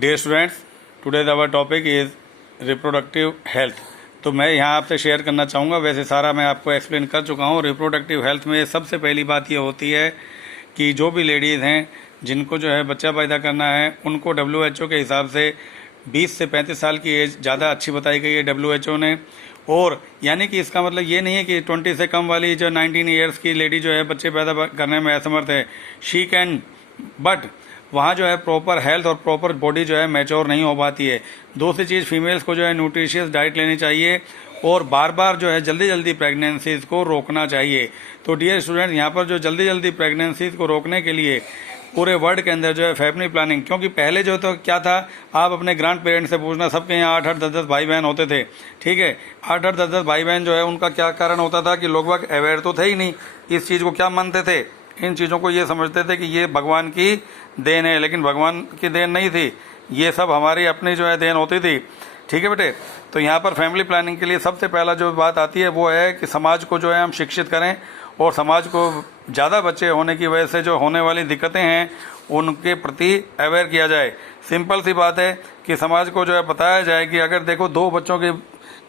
Dear students, today's our topic is reproductive health. तो मैं यहाँ आपसे शेयर करना चाहूँगा, वैसे सारा मैं आपको एक्सप्लेन कर चुका हूँ। रिप्रोडक्टिव हेल्थ में सबसे पहली बात ये होती है कि जो भी लेडीज़ हैं जिनको जो है बच्चा पैदा करना है, उनको WHO के हिसाब से 20 से 35 साल की एज ज़्यादा अच्छी बताई गई है WHO ने। और यानी कि इसका मतलब ये नहीं है कि 20 से कम वाली जो 19 ईयर्स की लेडी जो है बच्चे पैदा करने में असमर्थ है, शी कैन, बट वहाँ जो है प्रॉपर हेल्थ और प्रॉपर बॉडी जो है मैच्योर नहीं हो पाती है। दूसरी चीज़, फीमेल्स को जो है न्यूट्रिशियस डाइट लेनी चाहिए और बार बार जो है जल्दी जल्दी प्रेगनेंसीज़ को रोकना चाहिए। तो डियर स्टूडेंट, यहाँ पर जो जल्दी जल्दी प्रेगनेंसीज़ को रोकने के लिए पूरे वर्ल्ड के अंदर जो है फैमिली प्लानिंग, क्योंकि पहले जो तो क्या था, आप अपने ग्रैंड पेरेंट्स से पूछना, सबके यहाँ 8-8 10-10 भाई बहन होते थे। ठीक है, 8-8 10-10 भाई बहन जो है उनका क्या कारण होता था कि लोग बाग अवेयर तो थे ही नहीं, इस चीज़ को क्या मानते थे, इन चीज़ों को ये समझते थे कि ये भगवान की देन है, लेकिन भगवान की देन नहीं थी, ये सब हमारी अपनी जो है देन होती थी। ठीक है बेटे, तो यहाँ पर फैमिली प्लानिंग के लिए सबसे पहला जो बात आती है वो है कि समाज को जो है हम शिक्षित करें और समाज को ज़्यादा बच्चे होने की वजह से जो होने वाली दिक्कतें हैं उनके प्रति अवेयर किया जाए। सिंपल सी बात है कि समाज को जो है बताया जाए कि अगर देखो 2 बच्चों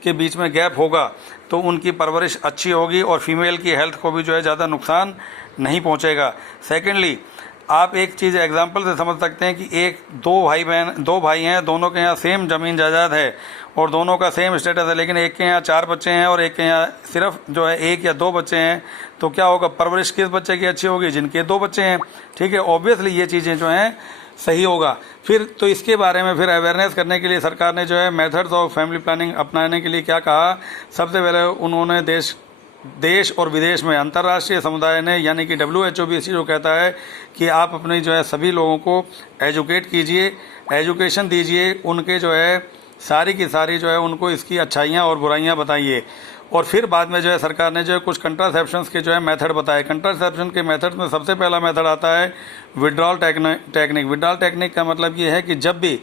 के बीच में गैप होगा तो उनकी परवरिश अच्छी होगी और फीमेल की हेल्थ को भी जो है ज़्यादा नुकसान नहीं पहुंचेगा। सेकेंडली, आप एक चीज़ एग्जांपल से समझ सकते हैं कि 2 भाई हैं, दोनों के यहाँ सेम ज़मीन जायदाद है और दोनों का सेम स्टेटस है, लेकिन एक के यहाँ 4 बच्चे हैं और एक के यहाँ सिर्फ जो है 1 या 2 बच्चे हैं। तो क्या होगा, परवरिश किस बच्चे की अच्छी होगी, जिनके 2 बच्चे हैं। ठीक है, ऑब्वियसली ये चीज़ें जो हैं सही होगा। फिर तो इसके बारे में फिर अवेयरनेस करने के लिए सरकार ने जो है मेथड्स ऑफ फैमिली प्लानिंग अपनाने के लिए क्या कहा, सबसे पहले उन्होंने देश और विदेश में अंतर्राष्ट्रीय समुदाय ने, यानी कि WHO भी इसी को कहता है कि आप अपने जो है सभी लोगों को एजुकेट कीजिए, एजुकेशन दीजिए, उनके जो है सारी की सारी जो है उनको इसकी अच्छाइयाँ और बुराइयाँ बताइए। और फिर बाद में जो है सरकार ने जो है कुछ कंट्रासेप्शंस के जो है मेथड बताए। कंट्रासेप्शन के मेथड में सबसे पहला मेथड आता है विड्रॉल टेक्निक। विड्रॉल टेक्निक का मतलब ये है कि जब भी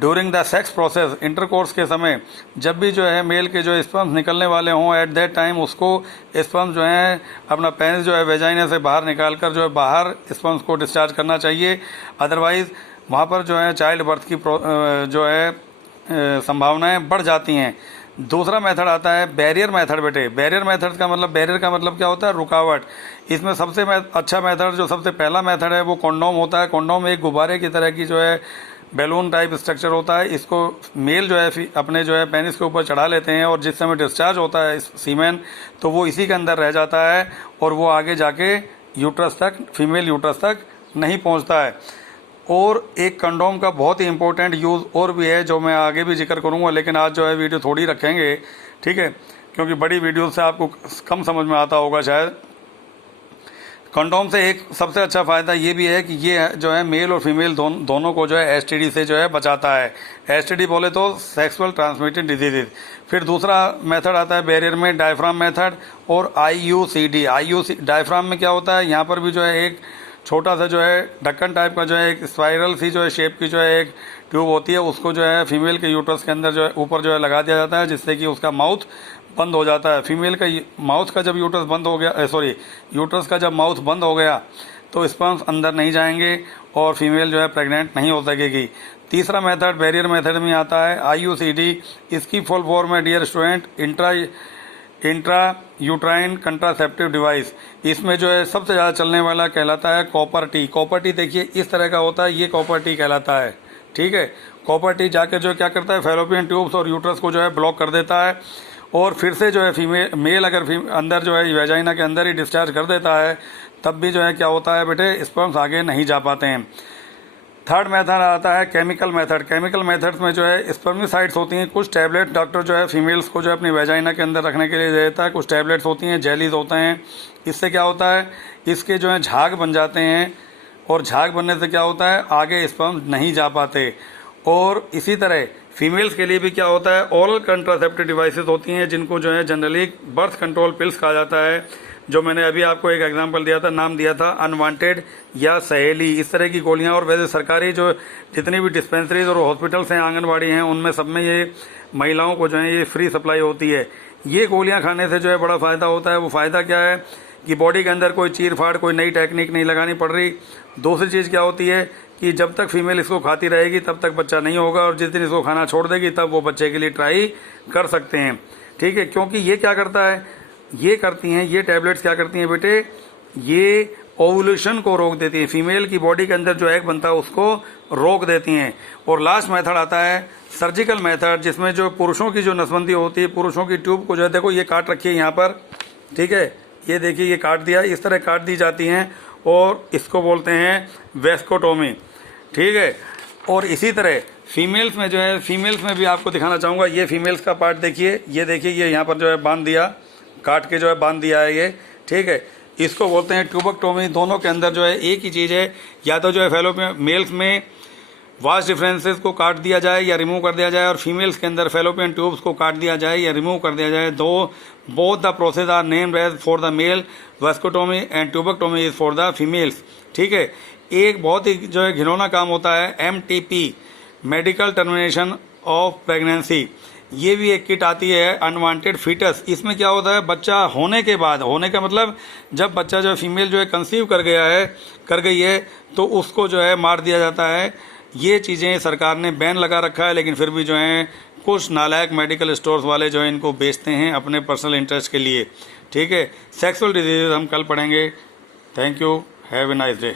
during the sex process, intercourse के समय, जब भी जो है मेल के जो स्पर्म्स निकलने वाले हों, एट दैट टाइम उसको स्पर्म्स जो है अपना पेनिस जो है वेजाइना से बाहर निकाल कर जो है बाहर स्पर्म्स को डिस्चार्ज करना चाहिए। अदरवाइज वहाँ पर जो है चाइल्ड बर्थ की जो है संभावनाएं बढ़ जाती हैं। दूसरा मेथड आता है बैरियर मेथड। बेटे, बैरियर मेथड का मतलब, बैरियर का मतलब क्या होता है, रुकावट। इसमें सबसे अच्छा मेथड, जो सबसे पहला मेथड है वो कॉन्डोम होता है। कॉन्डोम एक गुब्बारे की तरह की जो है बैलून टाइप स्ट्रक्चर होता है। इसको मेल जो है अपने जो है पेनिस के ऊपर चढ़ा लेते हैं और जिस समय डिस्चार्ज होता है सीमेन, तो वो इसी के अंदर रह जाता है और वो आगे जाके यूट्रस तक, फीमेल यूट्रस तक नहीं पहुंचता है। और एक कंडोम का बहुत ही इंपॉर्टेंट यूज़ और भी है जो मैं आगे भी जिक्र करूंगा, लेकिन आज जो है वीडियो थोड़ी रखेंगे, ठीक है, क्योंकि बड़ी वीडियो से आपको कम समझ में आता होगा शायद। कंडोम से एक सबसे अच्छा फ़ायदा ये भी है कि ये जो है मेल और फीमेल दोनों को जो है STD से जो है बचाता है। STD बोले तो सेक्सुअल ट्रांसमिटेड डिजीज़। फिर दूसरा मेथड आता है बैरियर में डायफ्राम मेथड और IUCD। डायफ्राम में क्या होता है, यहाँ पर भी जो है एक छोटा सा जो है ढक्कन टाइप का जो है एक स्पाइरल सी जो है शेप की जो है एक ट्यूब होती है, उसको जो है फीमेल के यूट्रस के अंदर जो है ऊपर जो है लगा दिया जाता है, जिससे कि उसका माउथ बंद हो जाता है। फीमेल का माउथ का जब यूट्रस बंद हो गया, यूट्रस का जब माउथ बंद हो गया तो स्पर्म्स अंदर नहीं जाएंगे और फीमेल जो है प्रेग्नेंट नहीं हो सकेगी। तीसरा मेथड बैरियर मेथड में आता है IUCD। इसकी फुल फॉर्म है dear student intra uterine contraceptive device. इसमें जो है सबसे ज़्यादा चलने वाला कहलाता है कॉपर टी। कॉपर टी देखिए इस तरह का होता है, ये कॉपर टी कहलाता है। ठीक है, कॉपर टी जाके जो क्या करता है, फैलोपियन ट्यूब्स और यूट्रस को जो है ब्लॉक कर देता है और फिर से जो है मेल अगर अंदर जो है वेजाइना के अंदर ही डिस्चार्ज कर देता है, तब भी जो है क्या होता है बेटे, स्पर्म्स आगे नहीं जा पाते हैं। थर्ड मेथड आता है केमिकल मेथड। केमिकल मेथड्स में जो है स्पर्मिसाइड्स होती हैं, कुछ टैबलेट डॉक्टर जो है फीमेल्स को जो है अपनी वेजाइना के अंदर रखने के लिए देता है। कुछ टैबलेट्स होती हैं, जेलीज होते हैं। इससे क्या होता है, इसके जो है झाग बन जाते हैं और झाग बनने से क्या होता है, आगे स्पर्म नहीं जा पाते। और इसी तरह फीमेल्स के लिए भी क्या होता है, ओरल कंट्रासेप्टिव डिवाइसेस होती हैं, जिनको जो है जनरली बर्थ कंट्रोल पिल्स कहा जाता है। जो मैंने अभी आपको एक एग्जांपल दिया था, नाम दिया था अनवांटेड या सहेली, इस तरह की गोलियां। और वैसे सरकारी जो जितनी भी डिस्पेंसरीज और हॉस्पिटल्स हैं, आंगनबाड़ी हैं, उनमें सब में ये महिलाओं को जो है ये फ्री सप्लाई होती है। ये गोलियां खाने से जो है बड़ा फ़ायदा होता है। वो फ़ायदा क्या है कि बॉडी के अंदर कोई चीर फाड़, कोई नई टेक्निक नहीं लगानी पड़ रही। दूसरी चीज़ क्या होती है कि जब तक फीमेल इसको खाती रहेगी तब तक बच्चा नहीं होगा, और जिस दिन इसको खाना छोड़ देगी तब वो बच्चे के लिए ट्राई कर सकते हैं। ठीक है, क्योंकि ये क्या करता है, ये करती हैं, ये टैबलेट्स क्या करती हैं बेटे, ये ओवुलेशन को रोक देती हैं, फीमेल की बॉडी के अंदर जो एग बनता है उसको रोक देती हैं। और लास्ट मेथड आता है सर्जिकल मेथड, जिसमें जो पुरुषों की जो नसबंदी होती है, पुरुषों की ट्यूब को जो है, देखो ये काट रखी है यहाँ पर, ठीक है, ये देखिए ये काट दिया, इस तरह काट दी जाती हैं और इसको बोलते हैं वेस्कोटोमी। ठीक है, और इसी तरह फीमेल्स में जो है, फीमेल्स में भी आपको दिखाना चाहूँगा, ये फीमेल्स का पार्ट देखिए, ये देखिए ये यहाँ पर जो है बांध दिया, काट के जो है बांध दिया है ये। ठीक है, इसको बोलते हैं ट्यूबेक्टोमी। दोनों के अंदर जो है एक ही चीज़ है, या तो जो है फैलोपियन मेल्स में वास्ट डिफरेंसेस को काट दिया जाए या रिमूव कर दिया जाए, और फीमेल्स के अंदर फैलोपियन ट्यूब्स को काट दिया जाए या रिमूव कर दिया जाए। Both the process are named as for the male vasectomy and tubectomy is for the females. ठीक है, एक बहुत ही जो है घिनौना काम होता है MTP, medical termination of pregnancy. ये भी एक किट आती है, अनवांटेड फीटस। इसमें क्या होता है, बच्चा होने के बाद, होने का मतलब जब बच्चा जो है फीमेल जो है कंसीव कर गई है तो उसको जो है मार दिया जाता है। ये चीज़ें सरकार ने बैन लगा रखा है, लेकिन फिर भी जो है कुछ नालायक मेडिकल स्टोर्स वाले जो है इनको बेचते हैं अपने पर्सनल इंटरेस्ट के लिए। ठीक है, सेक्सुअल डिजीज़ हम कल पढ़ेंगे। Thank you, have a nice day.